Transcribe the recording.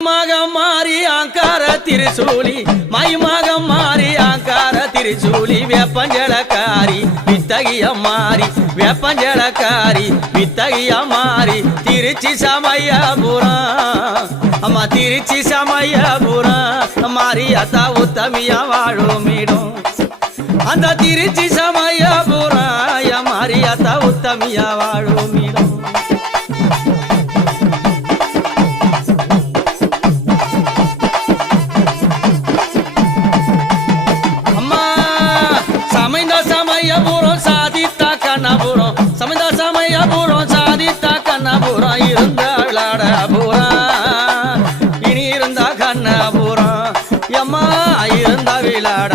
மகம் மாறி ஆங்கார திருசூலி மயமகம் மாறி ஆங்கார திருசூலி வேப்பஞ்சலக்காரி வித்தகிய மாறி வேப்பஞ்சலக்காரி வித்தகிய மாறி திருச்சி சமயபுரம் அம்மா திருச்சி சமயபுரம் மாரியாத்தா உத்தமியா வாழுமிடும் அந்த திருச்சி சமயபுரம் மாரியாத்தா உத்தமியா வாழுமிடும் சமயபுரம் சாதித்தா கண்ணபுரம் சமைந்த சமயபுரம் சாதித்தா கண்ணபுரம் இருந்த விளாடபுரம் இனி இருந்தா கண்ணபுரம் எம்மா இருந்தா விளாட